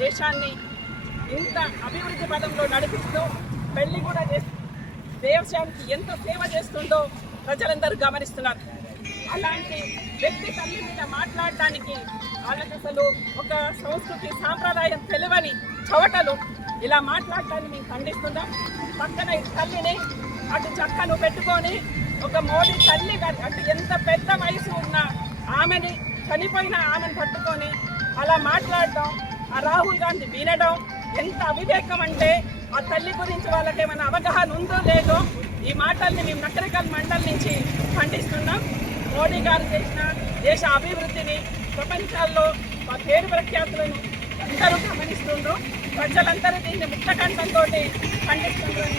దేశాన్ని ఇంత అభివృద్ధి పదంలో నడిపిస్తూ పెళ్లి కూడా దేశానికి ఎంత సేవ చేస్తుందో ప్రజలందరూ గమనిస్తున్నారు. అలాంటి వ్యక్తి తల్లి మీద మాట్లాడటానికి వాళ్ళకి అసలు ఒక సంస్కృతి సాంప్రదాయం తెలియని చవటలు ఇలా మాట్లాడటాన్ని మేము ఖండిస్తున్నాం. పక్కన ఈ తల్లిని అటు చక్కను పెట్టుకొని ఒక మోడీ తల్లి అంటే ఎంత పెద్ద వయసు ఉన్న ఆమెని చనిపోయిన ఆమెను పట్టుకొని అలా మాట్లాడటం, ఆ రాహుల్ గాంధీ వినడం ఎంత అవివేకం అంటే ఆ తల్లి గురించి వాళ్ళకి ఏమైనా అవగాహన ఉందో లేదో ఈ మాటల్ని మేము నకరికల్ మండలి నుంచి ఖండిస్తున్నాం. మోడీ గారు చేసిన దేశ అభివృద్ధిని ప్రపంచాల్లో మా పేరు ప్రఖ్యాతులను అందరూ గమనిస్తుండ్రు. ప్రజలందరూ దీన్ని ముక్తకంఠంతో ఖండిస్తున్నారు.